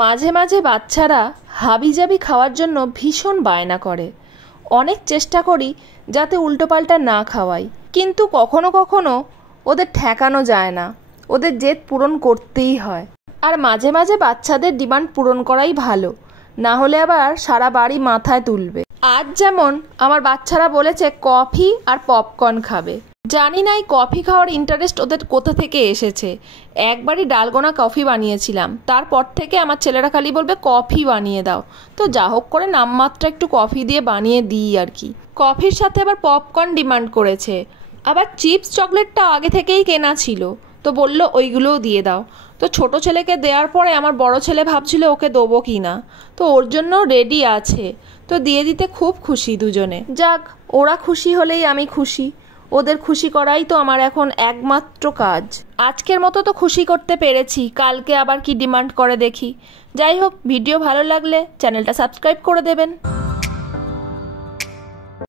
মাঝে মাঝে বাচ্চারা হাবিজাবি খাওয়ার জন্য ভীষণ বায়না করে। অনেক চেষ্টা করি যাতে উল্টোপাল্টা না খাওয়াই, কিন্তু কখনো কখনো ওদের ঠেকানো যায় না, ওদের জেদ পূরণ করতেই হয়। আর মাঝে মাঝে বাচ্চাদের ডিমান্ড পূরণ করাই ভালো, না হলে আবার সারা বাড়ি মাথায় তুলবে। আজ যেমন আমার বাচ্চারা বলেছে কফি আর পপকর্ন খাবে। জানি না এই কফি খাওয়ার ইন্টারেস্ট ওদের কোথা থেকে এসেছে। একবারই ডালগোনা কফি বানিয়েছিলাম, তারপর থেকে আমার ছেলেরা খালি বলবে কফি বানিয়ে দাও। তো যা হোক করে নামমাত্র একটু কফি দিয়ে বানিয়ে দিই আর কি। কফির সাথে আবার পপকর্ন ডিমান্ড করেছে, আবার চিপস চকলেটটা আগে থেকেই কেনা ছিল, তো বলল ওইগুলোও দিয়ে দাও। তো ছোট ছেলেকে দেওয়ার পরে আমার বড় ছেলে ভাবছিল ওকে দেবো কি না, তো ওর জন্য রেডি আছে, তো দিয়ে দিতে খুব খুশি দুজনে। যাক, ওরা খুশি হলেই আমি খুশি, ওদের খুশি করাই তো আমার এখন একমাত্র কাজ। আজকের মতো তো খুশি করতে পেরেছি, কালকে আবার কি ডিমান্ড করে দেখি। যাই হোক, ভিডিও ভালো লাগলে চ্যানেলটা সাবস্ক্রাইব করে দেবেন।